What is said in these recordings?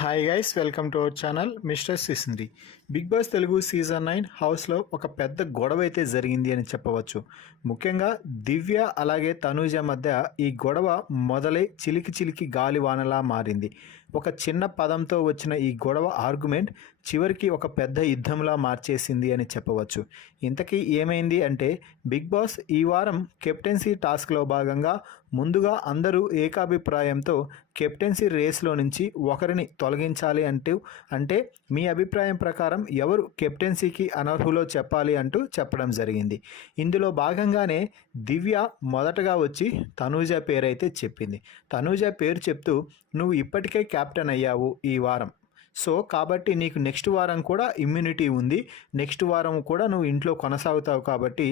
Hi guys, welcome to our channel mister Sisindri. Big Boss Telugu season 9 హౌస్లో ఒక పెద్ద గొడవ అయితే జరిగింది అని చెప్పవచ్చు. ముఖ్యంగా దివ్య అలాగే తనూజ మధ్య ఈ గొడవ మొదలై చిలికి చిలికి గాలివానలా మారింది. ఒక చిన్న పదంతో వచ్చిన ఈ గొడవ ఆర్గ్యుమెంట్ చివరికి ఒక పెద్ద యుద్ధంలా మార్చేసింది అని చెప్పవచ్చు. ఇంతకీ ఏమైంది అంటే, బిగ్ బాస్ ఈ వారం కెప్టెన్సీ టాస్క్లో భాగంగా ముందుగా అందరూ ఏకాభిప్రాయంతో కెప్టెన్సీ రేస్లో నుంచి ఒకరిని తొలగించాలి అంటే మీ అభిప్రాయం ప్రకారం ఎవరు కెప్టెన్సీకి అనర్హులో చెప్పాలి అంటూ చెప్పడం జరిగింది. ఇందులో భాగంగానే దివ్య మొదటగా వచ్చి తనూజ పేరైతే చెప్పింది. తనూజ పేరు చెప్తూ, నువ్వు ఇప్పటికే కెప్టెన్ అయ్యావు ఈ వారం, సో కాబట్టి నీకు నెక్స్ట్ వారం కూడా ఇమ్యూనిటీ ఉంది, నెక్స్ట్ వారం కూడా నువ్వు ఇంట్లో కొనసాగుతావు, కాబట్టి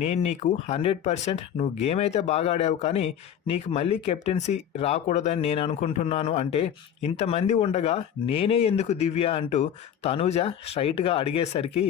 నేను నీకు 100% నువ్వు గేమ్ అయితే బాగా ఆడావు, కానీ నీకు మళ్ళీ కెప్టెన్సీ రాకూడదని నేను అనుకుంటున్నాను. అంటే ఇంతమంది ఉండగా నేనే ఎందుకు దివ్య అంటూ తనూజ స్ట్రైట్గా అడిగేసరికి,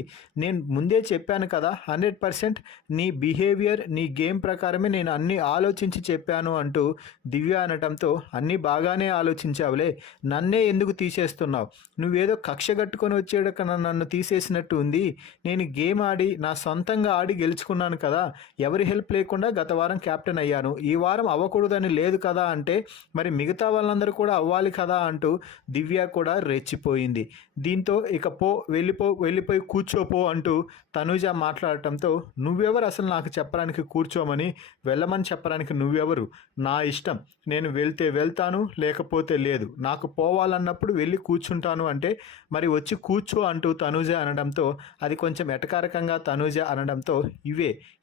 నేను ముందే చెప్పాను కదా 100% నీ బిహేవియర్ నీ గేమ్ ప్రకారమే నేను అన్నీ ఆలోచించి చెప్పాను అంటూ దివ్య అనటంతో, అన్నీ బాగానే ఆలోచించావులే, నన్నే ఎందుకు తీసేస్తున్నావు, నువ్వేదో కక్ష కట్టుకొని వచ్చేట కన్నా నన్ను తీసేసినట్టు ఉంది, నేను గేమ్ ఆడి నా సొంతంగా ఆడి గెలుచుకున్నాను కదా, ఎవరి హెల్ప్ లేకుండా గత వారం కెప్టెన్ అయ్యాను, ఈ వారం అవ్వకూడదని లేదు కదా, అంటే మరి మిగతా వాళ్ళందరూ కూడా అవ్వాలి కదా అంటూ దివ్య కూడా రెచ్చిపోయింది. దీంతో ఇక వెళ్ళిపోయి కూర్చోపో అంటూ తనూజ మాట్లాడటంతో, నువ్వెవరు అసలు నాకు చెప్పడానికి కూర్చోమని, వెళ్ళమని చెప్పడానికి నువ్వెవరు, నా ఇష్టం, నేను వెళ్తే వెళ్తాను లేకపోతే లేదు, నాకు పోవాలన్నప్పుడు వెళ్ళి కూర్చుంటాను అంటే మరి వచ్చి కూర్చో అంటూ తనూజ అనడంతో, అది కొంచెం ఎటకారకంగా తనూజ అనడంతో,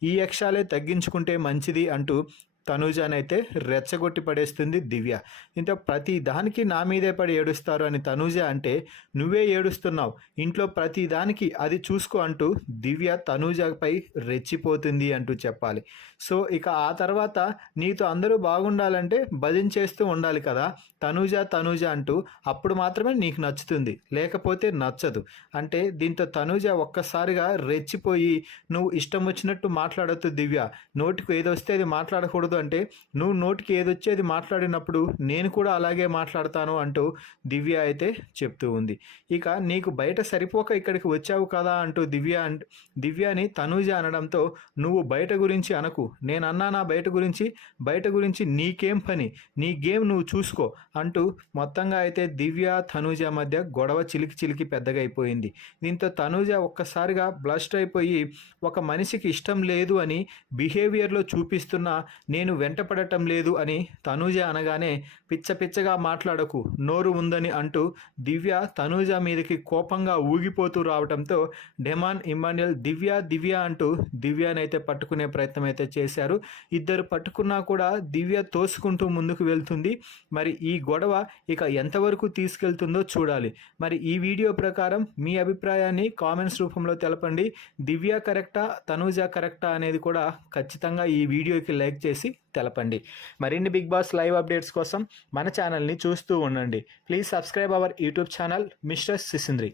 ఈ యక్షాలే తగ్గించుకుంటే మంచిది అంటూ తనూజనైతే రెచ్చగొట్టి పడేస్తుంది దివ్య. ఇంత ప్రతి దానికి నా మీదే పడి ఏడుస్తారు అని తనూజ అంటే, నువ్వే ఏడుస్తున్నావు, ఇంట్లో ప్రతి దానికి అది చూసుకో అంటూ దివ్య తనూజపై రెచ్చిపోతుంది అంటూ చెప్పాలి. సో ఇక ఆ తర్వాత నీతో అందరూ బాగుండాలంటే భజన చేస్తూ ఉండాలి కదా తనూజ అంటూ, అప్పుడు మాత్రమే నీకు నచ్చుతుంది, లేకపోతే నచ్చదు అంటే. దీంతో తనూజ ఒక్కసారిగా రెచ్చిపోయి, నువ్వు ఇష్టం వచ్చినట్టు మాట్లాడొద్దు దివ్య, నోటికి ఏదొస్తే అది మాట్లాడకూడదు, అంటే నువ్వు నోటికి ఏదొచ్చేది మాట్లాడినప్పుడు నేను కూడా అలాగే మాట్లాడతాను అంటూ దివ్య అయితే చెప్తూ ఉంది. ఇక నీకు బయట సరిపోక ఇక్కడికి వచ్చావు కదా అంటూ దివ్యని తనూజ అనడంతో, నువ్వు బయట గురించి అనకు, నేను అన్నానా బయట గురించి నీకేం పని, నీ గేమ్ నువ్వు చూసుకో అంటూ మొత్తంగా అయితే దివ్య తనూజ మధ్య గొడవ చిలికి పెద్దగా అయిపోయింది. దీంతో తనూజ ఒక్కసారిగా బ్లస్ట్ అయిపోయి, ఒక మనిషికి ఇష్టం లేదు అని బిహేవియర్లో చూపిస్తున్నా నేను వెంటపడటం లేదు అని తనూజ అనగానే, పిచ్చగా మాట్లాడకు, నోరు ఉందని అంటూ దివ్య తనూజ మీదకి కోపంగా ఊగిపోతూ రావడంతో డెమాన్ ఇమ్మాన్యుయల్ దివ్య అంటూ దివ్యనైతే పట్టుకునే ప్రయత్నం అయితే చేశారు. ఇద్దరు పట్టుకున్నా కూడా దివ్య తోసుకుంటూ ముందుకు వెళ్తుంది. మరి ఈ గొడవ ఇక ఎంతవరకు తీసుకెళ్తుందో చూడాలి. మరి ఈ వీడియో ప్రకారం మీ అభిప్రాయాన్ని కామెంట్స్ రూపంలో తెలపండి. దివ్య కరెక్టా తనూజ కరెక్టా అనేది కూడా ఖచ్చితంగా ఈ వీడియోకి లైక్ చేసి తెలపండి. మరిన్ని బిగ్ బాస్ లైవ్ అప్డేట్స్ కోసం మన ఛానల్ని చూస్తూ ఉండండి. Please subscribe our YouTube channel mister సిసింద్రి.